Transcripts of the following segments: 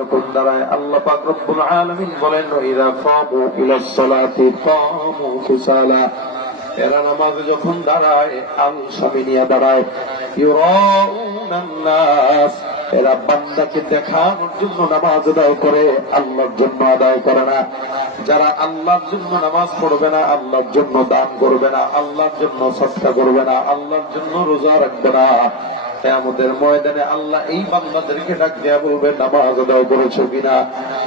যখন দাঁড়ায় আল্লাহ পাক রব্বুল আলামিন বলেন ইলা সালাতি এরা নামাজে যখন দাঁড়ায় আল সামিনিয়া দাঁড়ায় ইউরাউনান নাস। এরা বান্দাকে দেখানোর জন্য নামাজ আদায় করে, আল্লাহর জন্য আদায় করে না। যারা আল্লাহর জন্য নামাজ পড়বে না, আল্লাহর জন্য দান করবে না, আল্লাহর জন্য সৎকা করবে না, আল্লাহর জন্য রোজা রাখবে না। আমাদের ময়দানে আল্লাহ এই বান্দাদেরকে ডাক দেয়া বলবে, নামাজ আদায় করেছ কিনা?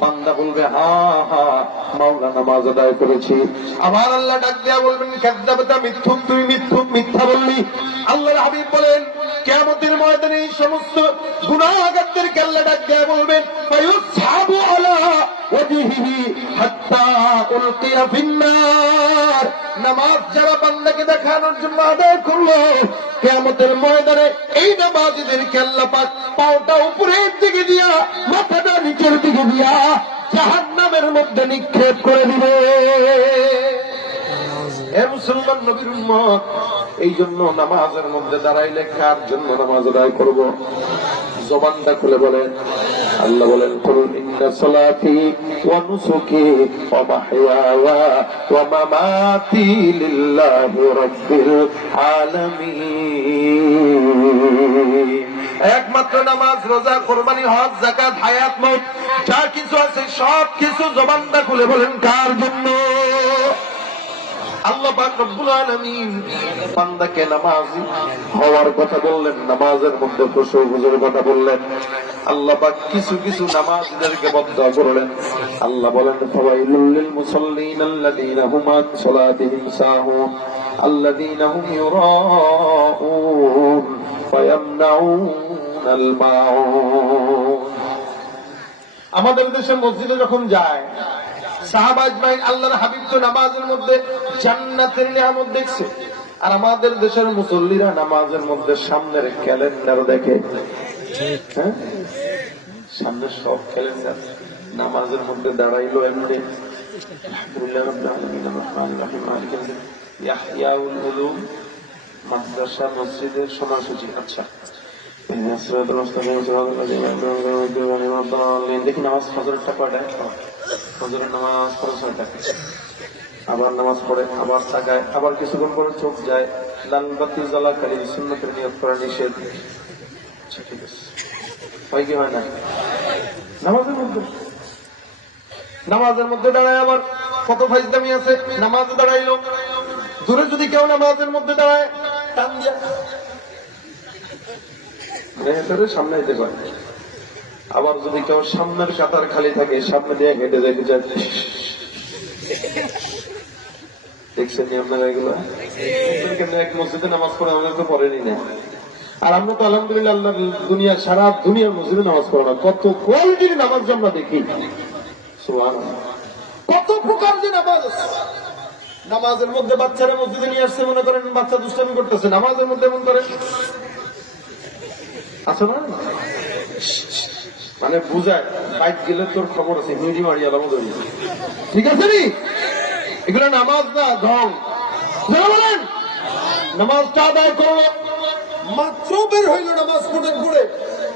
বান্দা বলবে, হা হা, মাওলা নামাজ আদায় করেছি। আবার আল্লাহ ডাক দেয়া বলবেন, কাদ্দাবতা মিথ্যুক তুমি মিথ্যুক, মিথ্যা বললি। আল্লাহর হাবিব বলেন, কেয়ামতের ময়দানে এই সমস্ত গুনাহগারদেরকে আল্লাহ ডাক দেয়া বলবেন, ফায়ুসহাবু আলা ওয়াজহিহি হাত্তা উলকিয়া ফিন্নার। নামাজ যারা বান্দাকে দেখানোর জন্য আদায় করল, কেয়ামতের ময়দানে এই নামাজিদেরকে আল্লাহ পাক পাওটা উপরের দিকে দিয়া, মাথাটা নিচের দিকে দিয়া জাহান্নামের মধ্যে নিক্ষেপ করে দিবে। এই জন্য নামাজের মধ্যে দাঁড়াইলে কার জন্য নামাজ আদায় করব? জবানটা খুলে বলেন। আল্লাহ বলেন করুন ইন্না সালাতি ওয়া নুসুকি ওয়া ওয়া মামাতি লিল্লাহি রাব্বিল একমাত্র নামাজ, রোজা, কোরবানি, হজ, যাকাত, হায়াত, মত, যা কিছু আছে সব কিছু জবানটা খুলে বলেন কার জন্য? আল্লাহ বান্দাকে নামাজি হওয়ার কথা বললেন, নামাজের মধ্যে খুশু কথা বললেন। আল্লাহ পাক কিছু কিছু করলেন। আল্লাহ বলেন আমাদের দেশে মসজিদে যখন যায় সাহাবাজ ভাই আল্লাহর হাবিব তো নামাজের মধ্যে জান্নাতের নিয়ামত দেখছে। আর আমাদের দেশের মুসল্লিরা নামাজের মধ্যে সামনের ক্যালেন্ডার দেখে। হ্যাঁ? সামনে সব ক্যালেন্ডার নামাজের মধ্যে দাঁড়াইলো এমনি। আচ্ছা। দেখি নামাজ ফজরেরটা কয়টায় ফজরের নামাজ পড়ে ছয়টা আবার নামাজ পড়ে, আবার তাকায়, আবার কিছুক্ষণ পরে চোখ যায়। লাল বাতি জ্বলা খালি সুন্নতের নিয়োগ করা নিষেধ। আচ্ছা হয় কি হয় না? নামাজের মধ্যে। নামাজের মধ্যে দাঁড়ায় আবার কত ফাইজদামি আছে? নামাজ দাঁড়াইলো। দূরে যদি কেউ নামাজের মধ্যে দাঁড়ায়, টান দিয়া। সামনে যেতে পারে। আবার যদি কেউ সামনের কাতার খালি থাকে, সামনে দিয়ে হেঁটে যেতে চায় দেখছেন আপনারা এক মসজিদে নামাজ পড়ে, আমাদের তো পড়েনি না। আর আমরা তো আলহামদুলিল্লাহ আল্লাহ দুনিয়া, সারা দুনিয়ার মসজিদে নামাজ পড়ে না। কত কোয়ালিটির নামাজ আমরা দেখি। কত প্রকার যে নামাজ। নামাজের মধ্যে বাচ্চারা মসজিদে নিয়ে আসছে, মনে করেন বাচ্চা দুষ্টামি করতেছে, নামাজের মধ্যে এমন করে। আছে না? মানে বুঝায়, বাইক গেলে তোর খবর আছে মিউজি মারি আলাম ঠিক আছে নি? এগুলো নামাজ না যারা বলেন। নামাজটা আদায় করল মাত্র বের হইল নামাজ পড়ে পড়ে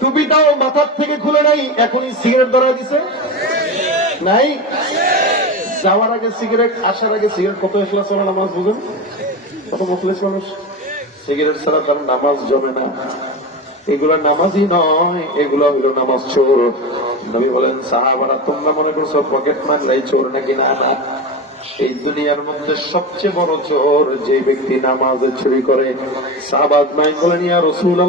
টুপিটাও মাথার থেকে খুলে নাই, এখনই সিগারেট ধরা দিছে। নাই? যাওয়ার আগে সিগারেট, আসার আগে সিগারেট কত এখলাস নামাজ বুঝেন? কত মুখলেস মানুষ? সিগারেট ছাড়া তার নামাজ জমে না। এগুলো নামাজই নয়, এগুলো হইল নামাজ চোর। নবী বলেন, সাহাবারা, তোমরা মনে করছ পকেট মারলাই চোর নাকি? না না। এই দুনিয়ার মধ্যে সবচেয়ে বড় চোর যে ব্যক্তি নামাজে চুরি করে সাহাবাদ নাই বলেন, ইয়া রসুল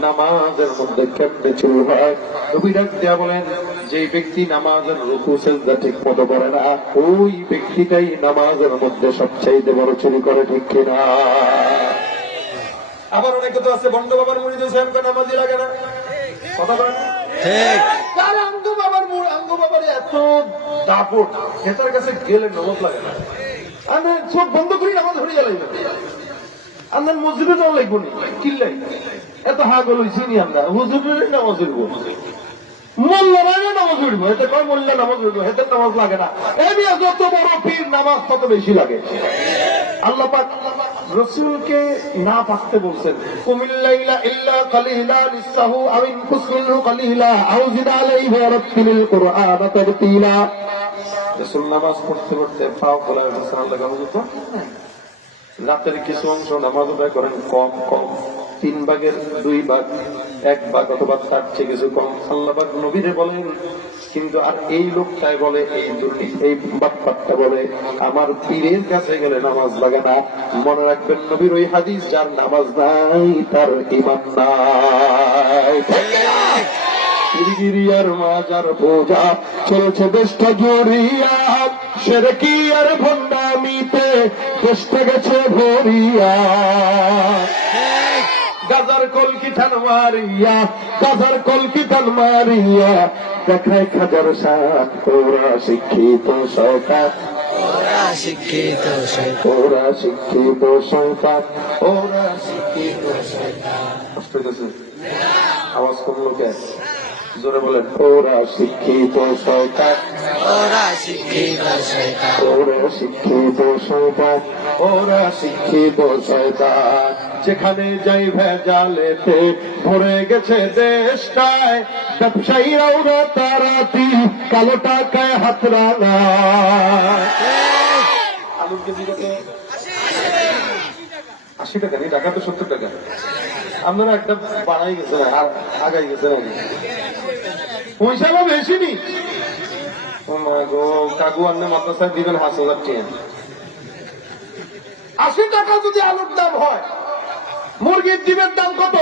নামাজের মধ্যে কেমনে চুরি হয়? নবী ডাক দেয়া বলেন, যে ব্যক্তি নামাজের রুকু, সেজদা ঠিক মতো করে না, ওই ব্যক্তিটাই নামাজের মধ্যে সবচাইতে বড় চুরি করে, ঠিক কিনা? আবার অনেকে তো আছে বন্ড বাবার মুড়ি দিয়েছে আমাকে নামাজি লাগে না। কথা বলেন ঠিক। তার আঙ্গু বাবার মুড়? আঙ্গু বাবার এত দাপট হেতার কাছে গেলে নমত লাগে না। আমি চোখ বন্ধ করি নামাজ ধরে গেলাই না আমরা মসজিদে যাওয়া লাগবো নি কিল্লাই। এত হা গেল চিনি আমরা হুজুরের নামাজ উঠবো মোল্লারাই নামাজ উঠবো এতে কয় মোল্লা নামাজ উঠবো নামাজ লাগে না। এমনি যত বড় পীর নামাজ তত বেশি লাগে। আল্লাহ পাক রসুলকে না পাকতে বলছেন। কুমিল্লাইলা ইল্লা কালিলা নিসাহু আমিন কুসমিনহু কালিলা আউজিদ আলাইহি ওয়া রাত্তিলিল কুরআন তারতিলা রসুল নামাজ পড়তে পড়তে পাও কোলায় বলছেন আল্লাহ কাবু তো রাতের কিছু অংশ নামাজ আদায় করেন কম কম। তিন ভাগের দুই ভাগ, এক ভাগ অথবা তার চেয়ে কিছু কম। আল্লাহবাক নবীরে বলেন, কিন্তু আর এই লোকটাই বলে, এই দুটি, এই বাপ্পারটা বলে, আমার পীরের কাছে গেলে নামাজ লাগে না। মনে রাখবেন নবীর ওই হাদিস, যার নামাজ নাই, তার ইমান নাই। গিরিগিরিয়ার মাজার পূজা, চলছে দেশটা জড়িয়া সেরকি আর ভণ্ডামিতে দেশটা গেছে ভরিয়া। গাজার কলকি ঠান মারিয়া গাজার কলকি মারিয়া। দেখায় খাজার সাত ওরা শিক্ষিত সরকার ওরা শিক্ষিত ওরা শিক্ষিত সরকার ওরা শিক্ষিত সরকার আওয়াজ জোরে বলেন। ওরা শিক্ষিত সরকার ওরা শিক্ষিত ওরা শিক্ষিত সরকার ওরা শিক্ষিত সরকার যেখানে যাই ভেজালেতে ভরে গেছে দেশটায় ব্যবসায়ীরা ওরা তারাতি কালো টাকায় না কত আশি টাকা নেই টাকা তো সত্তর টাকা। আপনারা একটা বাড়াই গেছেন আর আগাই নাকি? পয়সা বেশি নি। কাকু আন্নে মাদ্রাসায় দিবেন হাজার আশি টাকা যদি আলুর দাম হয় মুরগির ডিমের দাম কত?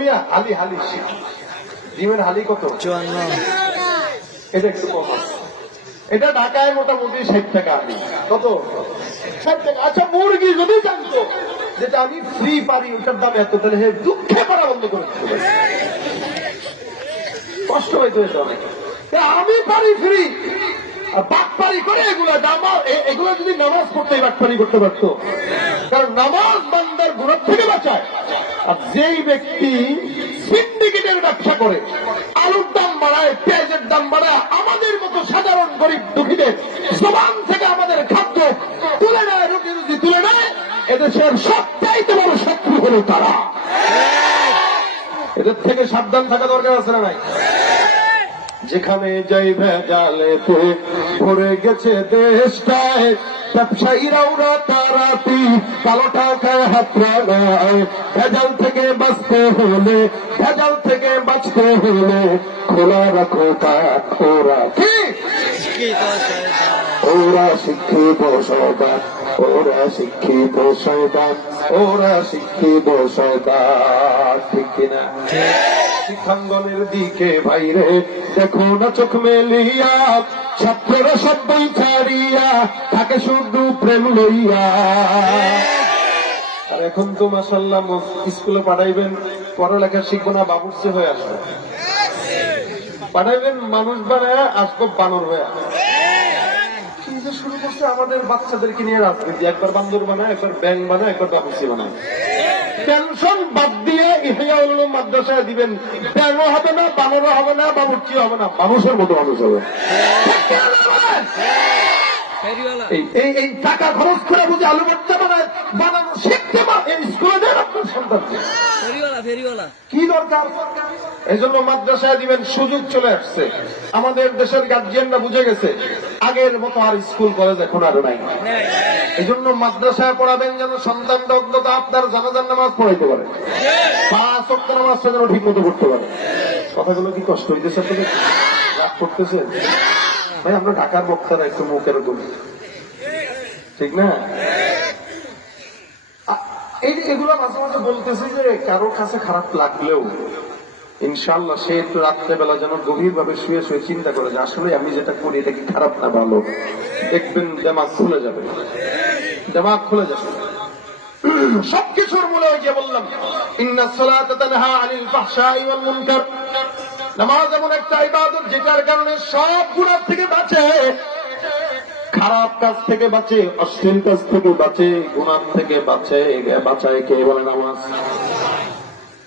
মিয়া হালি হালি। ডিমের হালি কত? চুয়ান্ন। এটা একটু কম। এটা ঢাকায় মোটামুটি ষাট টাকা আমি কত? ষাট টাকা। আচ্ছা মুরগি যদি জানতো যেটা আমি ফ্রি পারি ওটার দাম এত তাহলে হে দুঃখে করা বন্ধ করে কষ্ট হয়েছে আমি পারি ফ্রি বাটপারি করে এগুলা নামাজ এগুলা যদি নামাজ পড়তে বাটপারি করতে পারতো কারণ নামাজ বান্দার গুণার থেকে বাঁচায়। আর যেই ব্যক্তি সিন্ডিকেটের ব্যবসা করে, আলুর দাম বাড়ায়, পেঁয়াজের দাম বাড়ায়, আমাদের মতো সাধারণ গরিব দুঃখীদের জবান থেকে আমাদের খাদ্য তুলে নেয়, রুটি রুটি তুলে নেয়, এদেশের সবচাইতে বড় শত্রু হলো তারা। এদের থেকে সাবধান থাকা দরকার আছে না নাই? যেখানে যাই ভেজালেতে ভরে গেছে দেশটায় ব্যবসায়ীরা ওরা তারাতি কালো টাকায় হাতরা নয় ভেজাল থেকে বাঁচতে হলে, ভেজাল থেকে বাঁচতে হলে খোলা রাখো তাক ওরা কি? ওরা শিক্ষিত সরকার ওরা শিক্ষিত সরকার ওরা শিক্ষিত সরকার ঠিক কিনা? শিক্ষাঙ্গনের দিকে বাইরে দেখো না চোখ মেলিয়া ছাত্র সব ছাড়িয়া, থাকে শুধু প্রেম লইয়া। আর এখন তো মাসাল্লাহ স্কুলে পাঠাইবেন, পড়ালেখা শিখব না, বাবুর্চি হয়ে আসবে। পাঠাইবেন মানুষ বানায় আসব বানর হয়ে কি যে শুরু করছে, আমাদের বাচ্চাদেরকে নিয়ে রাজনীতি। একবার বান্দর বানায়, একবার ব্যাংক বানায়, একবার বাবুর্চি বানায়। পেনশন বাদ দিয়ে ইহিয়া উল্লম মাদ্রাসায় দিবেন। ব্যাংও হবে না, বানরও হবে না বাবুর্চি হবে না, মানুষের মতো মানুষ হবে। এই টাকা খরচ করে বুঝে আলু ভর্তা বানায় বানানো শিখতে পারে এই স্কুলে দেন আপনার সন্তানকে ফেরিওয়ালা ফেরিওয়ালা। কি দরকার? এই জন্য মাদ্রাসায় দিবেন সুযোগ চলে আসছে। আমাদের দেশের গার্জিয়ানরা বুঝে গেছে আগের মতো আর স্কুল কলেজ এখন আর নাই। এই জন্য মাদ্রাসায় পড়াবেন যেন সন্তানটা অন্তত আপনার জানাজার নামাজ পড়াইতে পারে। পাঁচ অক্ট নামাজটা যেন ঠিক মতো করতে পারে। কথাগুলো কি কষ্ট হইতেছে রাগ করতেছে? ভাই, আমরা ঢাকার বক্তারা একটু মুখ এরকম ঠিক না? এগুলো মাঝে মাঝে বলতেছি যে কারও কাছে খারাপ লাগলেও ইনশাল্লাহ সে একটু রাত্রেবেলা যেন গভীর ভাবে শুয়ে শুয়ে চিন্তা করে যে আসলে আমি যেটা করি, এটা কি খারাপ না ভালো? দেখবেন দেমাগ খুলে যাবে। দেমাগ খুলে যাবে। সবকিছুর মূলে ওই যে বললাম, ইন্না সালাতা তানহা আনিল ফাহশাই ওয়াল মুনকার। নামাজ এমন একটা ইবাদত যেটার কারণে সব গুনাহ থেকে বাঁচে। খারাপ কাজ থেকে বাঁচে, অশ্লীল কাজ থেকে বাঁচে, গুনাহ থেকে বাঁচে, বাঁচায় কে বলে নামাজ?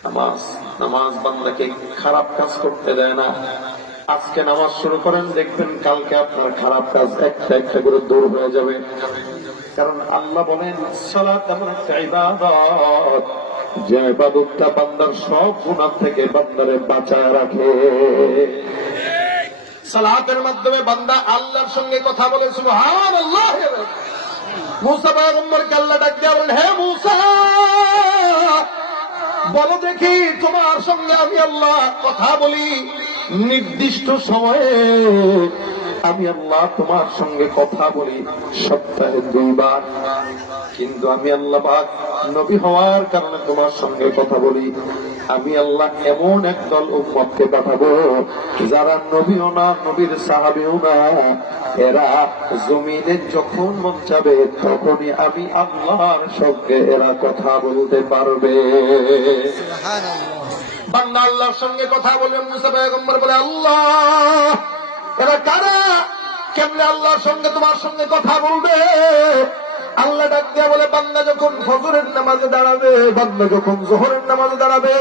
নামাজ নামাজ বান্দাকে খারাপ কাজ করতে দেয় না। আজকে নামাজ শুরু করেন, দেখবেন কালকে আপনার খারাপ কাজ একটা একটা করে দূর হয়ে যাবে। কারণ আল্লাহ বলেন, সালাত এমন একটা ইবাদত যে ইবাদতটা বান্দার সব গুনাহ থেকে বান্দারে বাঁচায় রাখে। সালাতের মাধ্যমে বান্দা আল্লাহর সঙ্গে কথা বলে পয়গম্বরকে আল্লাহ বলো দেখি তোমার সঙ্গে আমি আল্লাহ কথা বলি নির্দিষ্ট সময়ে আমি আল্লাহ তোমার সঙ্গে কথা বলি সপ্তাহে দুইবার। কিন্তু আমি আল্লাহ নবী হওয়ার কারণে তোমার সঙ্গে কথা বলি। আমি আল্লাহ এমন একদল উম্মতকে পাঠাবো যারা নবীও না নবীর সাহাবিও না এরা জমিনে যখন মন চাবে তখনই আমি আল্লাহর সঙ্গে এরা কথা বলতে পারবে। বান্দা আল্লাহর সঙ্গে কথা বলে মুসা পয়গম্বর বলে আল্লাহ এরা কারা কেমনে আল্লাহর সঙ্গে তোমার সঙ্গে কথা বলবে? আল্লাহ ডাক দিয়া বলে, বান্দা যখন ফজরের নামাজে দাঁড়াবে, বান্দা যখন জোহরের নামাজে দাঁড়াবে,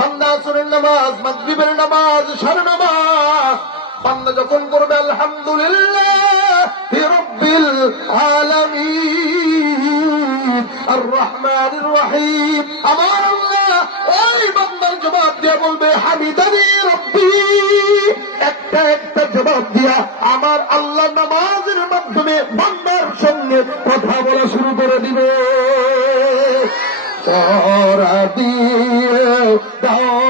বান্দা আসরের নামাজ, মাগরিবের নামাজ, সারা নামাজ, বান্দা যখন করবে আলহামদুলিল্লাহ রব্বিল আলামিন, আর রহমানির রহিম, আমার আল্লাহ বান্দার জবাব দিয়ে বলবে, হামিদানি রব্বি। একটা একটা জবাব দিয়া আমার আল্লাহ নামাজের মাধ্যমে বান্দার সঙ্গে কথা বলা শুরু করে দিবে। দিয়ে দাও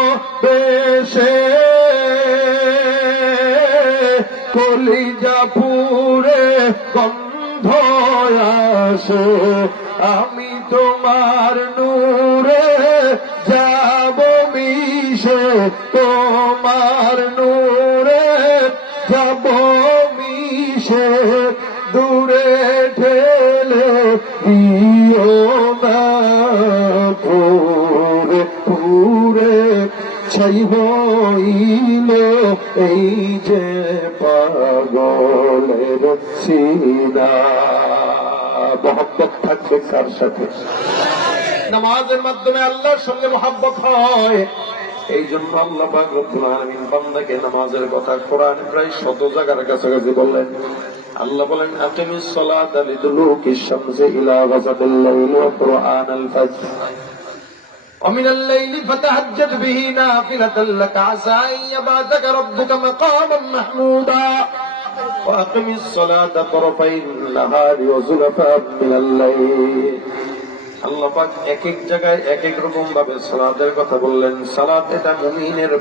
গন্ধ আসে, আমি তোমার নূরে যাব মিশে, তোমার নূরে যাব মিশে, দূরে ঠেলে দিও না পুরে ছাই হইল এই যে পাগলের সিনা মহব্বত থাকবে কার সাথে নামাজের মাধ্যমে আল্লাহর সঙ্গে মহাব্বত হয় এই জন্য আল্লাহ পাক রব্বুল আলামিন বান্দাকে নামাজের কথা কোরআন প্রায় শত জায়গার কাছাকাছি বললেন আল্লাহ বলেন আকিমিস সালাতা লিদুলুকিশ শামসি ইলা গাসাকিল লাইলি ওয়া কুরআনাল ফাজর ومن الليل فتهجد به نافلة لك عسى أن يبعثك ربك مقاما محمودا وأقم الصلاة طرفي النهار وزلفا من الليل আল্লাহ পাক এক এক জায়গায় এক এক রকম ভাবে সালাতের কথা বললেন সালাত এটা মুমিনের